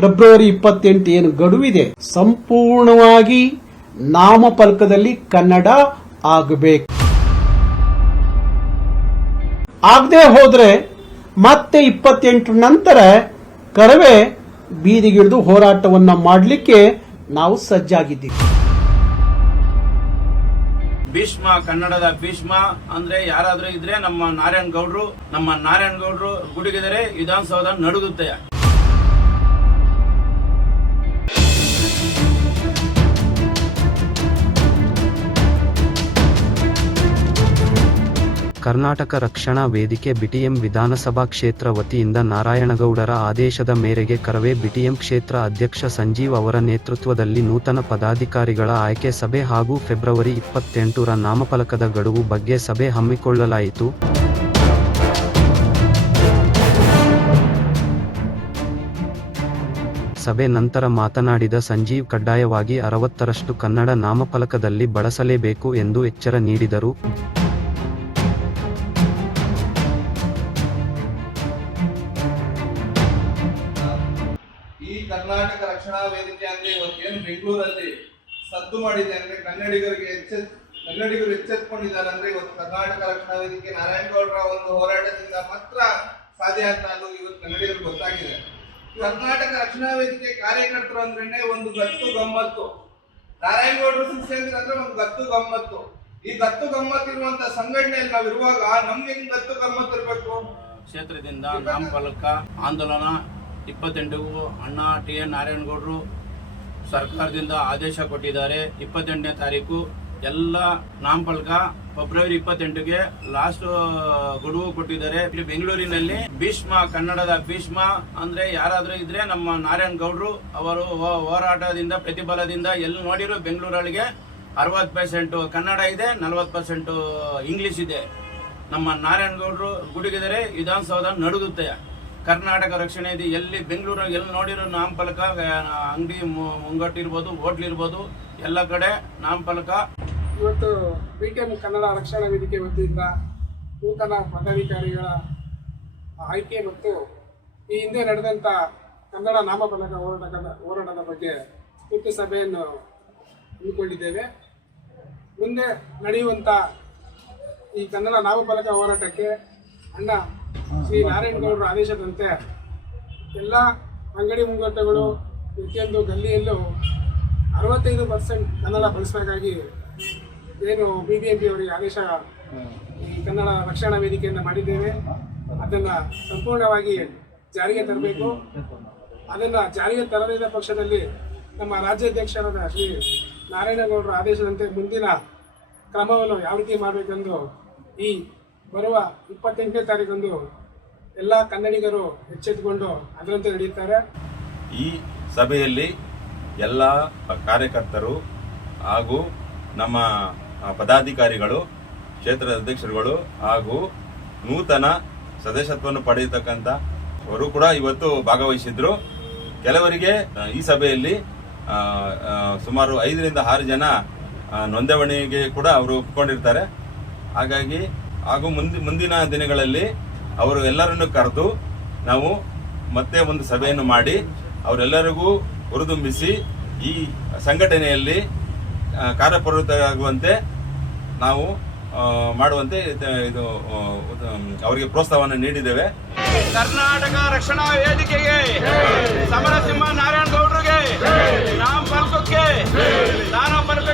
February ಇಪ್ಪತ್ತೆಂಟು ಏನು ಗಡುವಿದೆ? ಸಂಪೂರ್ಣವಾಗಿ ನಾಮಫಲಕದಲ್ಲಿ ಕನ್ನಡ ಆಗಬೇಕು. ಆಗದೆ ಹೋದ್ರೆ ಮತ್ತೆ ಇಪ್ಪತ್ತೆಂಟರ ನಂತರ ಕರವೇ ಬೀದಿಗಿಳಿದು ಹೋರಾಟವನ್ನ ಮಾಡಲಿಕ್ಕೆ ನಾವು ಸಜ್ಜಾಗಿದ್ದೀವಿ. ಭೀಷ್ಮ, ಕನ್ನಡದ ಭೀಷ್ಮ ಅಂದ್ರೆ ಯಾರಾದ್ರೂ ಇದ್ರೆ ನಮ್ಮ ನಾರಾಯಣ ಗೌಡ್ರು, ನಮ್ಮ ನಾರಾಯಣ ಗೌಡ್ರು ಗುಡುಗಿದರೆ ವಿಧಾನಸೌಧ ನಡುಗುತ್ತೆ. ಕರ್ನಾಟಕ ರಕ್ಷಣಾ ವೇದಿಕೆ ಬಿಟಿಎಂ ವಿಧಾನಸಭಾ ಕ್ಷೇತ್ರ ವತಿಯಿಂದ ನಾರಾಯಣಗೌಡರ ಆದೇಶದ ಮೇರೆಗೆ ಕರವೇ ಬಿಟಿಎಂ ಕ್ಷೇತ್ರ ಅಧ್ಯಕ್ಷ ಸಂಜೀವ್ ಅವರ ನೇತೃತ್ವದಲ್ಲಿ ನೂತನ ಪದಾಧಿಕಾರಿಗಳ ಆಯ್ಕೆ ಸಭೆ ಹಾಗೂ ಫೆಬ್ರವರಿ ಇಪ್ಪತ್ತೆಂಟರ ನಾಮಫಲಕದ ಗಡುವು ಬಗ್ಗೆ ಸಭೆ ಹಮ್ಮಿಕೊಳ್ಳಲಾಯಿತು. ಸಭೆ ನಂತರ ಮಾತನಾಡಿದ ಸಂಜೀವ್, ಕಡ್ಡಾಯವಾಗಿ ಅರವತ್ತರಷ್ಟು ಕನ್ನಡ ನಾಮಫಲಕದಲ್ಲಿ ಬಳಸಲೇಬೇಕು ಎಂದು ಎಚ್ಚರ ನೀಡಿದರು. ಕರ್ನಾಟಕ ರಕ್ಷಣಾ ವೇದಿಕೆ ಅಂದ್ರೆ ಇವತ್ತೇನು ಬೆಂಗಳೂರಲ್ಲಿ ಸದ್ದು ಮಾಡಿದೆ ಅಂದ್ರೆ ಕನ್ನಡಿಗರಿಗೆ ಎಚ್ಚೆತ್, ಕನ್ನಡಿಗರು ಎಚ್ಚೆತ್ಕೊಂಡಿದ್ದಾರೆ ಅಂದ್ರೆ ಇವತ್ತು ಕರ್ನಾಟಕ ರಕ್ಷಣಾ ವೇದಿಕೆ ನಾರಾಯಣಗೌಡರ ಒಂದು ಹೋರಾಟದಿಂದ ಮಾತ್ರ ಸಾಧ್ಯ ಅಂತ ಅದು ಇವತ್ತು ಕನ್ನಡಿಗರು ಗೊತ್ತಾಗಿದೆ. ಕರ್ನಾಟಕ ರಕ್ಷಣಾ ವೇದಿಕೆ ಕಾರ್ಯಕರ್ತರು ಅಂದ್ರೆ ಒಂದು ಗತ್ತು ಗಮ್ಮತ್ತು. ನಾರಾಯಣಗೌಡರು ಸಂಸ್ಥೆ ಅಂದ್ರೆ ಒಂದು ಗತ್ತು ಗಮ್ಮತ್ತು. ಈ ಗತ್ತು ಗಮ್ಮತ್ತು ಇರುವಂತ ಸಂಘಟನೆಯಲ್ಲಿ ನಾವು ಇರುವಾಗ ನಮ್ಗೆ ಗತ್ತು ಗಮ್ಮತ್ತು ಇರಬೇಕು? ಕ್ಷೇತ್ರದಿಂದ ನಾಮಫಲಕ ಆಂದೋಲನ ಇಪ್ಪತ್ತೆಂಟಿಗೂ ಅಣ್ಣ ಟಿ ಎನ್ ನಾರಾಯಣಗೌಡರು ಸರ್ಕಾರದಿಂದ ಆದೇಶ ಕೊಟ್ಟಿದ್ದಾರೆ. ಇಪ್ಪತ್ತೆಂಟನೇ ತಾರೀಕು ಎಲ್ಲ ನಾಮಫಲಕ ಫೆಬ್ರವರಿ ಇಪ್ಪತ್ತೆಂಟಿಗೆ ಲಾಸ್ಟ್ ಗಡುವು ಕೊಟ್ಟಿದ್ದಾರೆ. ಬೆಂಗಳೂರಿನಲ್ಲಿ ಭೀಷ್ಮ, ಕನ್ನಡದ ಭೀಷ್ಮ ಅಂದ್ರೆ ಯಾರಾದ್ರೂ ಇದ್ರೆ ನಮ್ಮ ನಾರಾಯಣ ಗೌಡ್ರು ಅವರು ಹೋರಾಟದಿಂದ ಪ್ರತಿಫಲದಿಂದ ಎಲ್ಲಿ ನೋಡಿರೋ ಬೆಂಗಳೂರೊಳಗೆ ಅರವತ್ತು ಪರ್ಸೆಂಟ್ ಕನ್ನಡ ಇದೆ, ನಲವತ್ತು ಪರ್ಸೆಂಟ್ ಇಂಗ್ಲಿಷ್ ಇದೆ. ನಮ್ಮ ನಾರಾಯಣಗೌಡರು ಗುಡುಗಿದರೆ ವಿಧಾನಸೌಧ ನಡುಗುತ್ತೆ. ಕರ್ನಾಟಕ ರಕ್ಷಣೆ ಇದೆ. ಎಲ್ಲಿ ಬೆಂಗಳೂರು, ಎಲ್ಲಿ ನೋಡಿರೋ ನಾಮಫಲಕ ಅಂಗಡಿ ಮುಂಗಟ್ಟಿರ್ಬೋದು ಹೋಟ್ಲ್ ಇರ್ಬೋದು ಎಲ್ಲ ಕಡೆ ನಾಮಫಲಕ ಇವತ್ತು ಬಿ ಕನ್ನಡ ರಕ್ಷಣಾ ವೇದಿಕೆ ವತಿಯಿಂದ ನೂತನ ಪದಾಧಿಕಾರಿಗಳ ಆಯ್ಕೆ ಮತ್ತು ಈ ಹಿಂದೆ ನಡೆದಂಥ ಕನ್ನಡ ನಾಮಫಲಕ ಹೋರಾಟದ ಹೋರಾಟದ ಬಗ್ಗೆ ತುರ್ತು ಸಭೆಯನ್ನು ಹಮ್ಮಿಕೊಂಡಿದ್ದೇವೆ. ಮುಂದೆ ನಡೆಯುವಂಥ ಈ ಕನ್ನಡ ನಾಮಫಲಕ ಹೋರಾಟಕ್ಕೆ ಅಣ್ಣ ಶ್ರೀ ನಾರಾಯಣಗೌಡರ ಆದೇಶದಂತೆ ಎಲ್ಲ ಅಂಗಡಿ ಮುಂಗಟ್ಟುಗಳು ಪ್ರತಿಯೊಂದು ಗಲ್ಲಿಯಲ್ಲೂ ಅರವತ್ತೈದು ಪರ್ಸೆಂಟ್ ಕನ್ನಡ ಬಳಸಬೇಕಾಗಿ ಏನು ಬಿ ಬಿ ಎಂ ಪಿ ಅವರಿಗೆ ಆದೇಶ ಈ ಕನ್ನಡ ರಕ್ಷಣಾ ವೇದಿಕೆಯನ್ನು ಮಾಡಿದ್ದೇವೆ. ಅದನ್ನು ಸಂಪೂರ್ಣವಾಗಿ ಜಾರಿಗೆ ತರಬೇಕು. ಅದನ್ನು ಜಾರಿಗೆ ತರದಿದ್ದ ಪಕ್ಷದಲ್ಲಿ ನಮ್ಮ ರಾಜ್ಯಾಧ್ಯಕ್ಷರಾದ ಶ್ರೀ ನಾರಾಯಣಗೌಡರ ಆದೇಶದಂತೆ ಮುಂದಿನ ಕ್ರಮವನ್ನು ಯಾವ ರೀತಿ ಮಾಡಬೇಕೆಂದು ಈ ಬರುವ ಇಪ್ಪತ್ತೆಂಟನೇ ತಾರೀಕಂದು ಎಲ್ಲ ಕನ್ನಡಿಗರು ಎಚ್ಚೆತ್ತುಕೊಂಡು ಅದರಂತೆ ನಡೆಯುತ್ತಾರೆ. ಈ ಸಭೆಯಲ್ಲಿ ಎಲ್ಲ ಕಾರ್ಯಕರ್ತರು ಹಾಗೂ ನಮ್ಮ ಪದಾಧಿಕಾರಿಗಳು, ಕ್ಷೇತ್ರದ ಅಧ್ಯಕ್ಷರುಗಳು ಹಾಗೂ ನೂತನ ಸದಸ್ಯತ್ವವನ್ನು ಪಡೆಯತಕ್ಕಂಥ ಅವರು ಕೂಡ ಇವತ್ತು ಭಾಗವಹಿಸಿದ್ರು. ಕೆಲವರಿಗೆ ಈ ಸಭೆಯಲ್ಲಿ ಸುಮಾರು ಐದರಿಂದ ಆರು ಜನ ನೋಂದಣಿಗೆ ಕೂಡ ಅವರು ಒಪ್ಕೊಂಡಿರ್ತಾರೆ. ಹಾಗಾಗಿ ಹಾಗೂ ಮುಂದಿ, ಮುಂದಿನ ದಿನಗಳಲ್ಲಿ ಅವರು ಎಲ್ಲರನ್ನು ಕರೆದು ನಾವು ಮತ್ತೆ ಒಂದು ಸಭೆಯನ್ನು ಮಾಡಿ ಅವರೆಲ್ಲರಿಗೂ ಹುರಿದುಂಬಿಸಿ ಈ ಸಂಘಟನೆಯಲ್ಲಿ ಕಾರ್ಯಪ್ರವೃತ್ತರಾಗುವಂತೆ ನಾವು ಮಾಡುವಂತೆ ಇದು- ಅವರಿಗೆ ಪ್ರೋತ್ಸಾಹವನ್ನು ನೀಡಿದ್ದೇವೆ. ಕರ್ನಾಟಕ ರಕ್ಷಣಾ ವೇದಿಕೆಗೆ ಸಮರಸಿಂಹ ನಾರಾಯಣ ಗೌಡ್ರಿಗೆ ಹೋರಾಟ ಕನ್ನಡ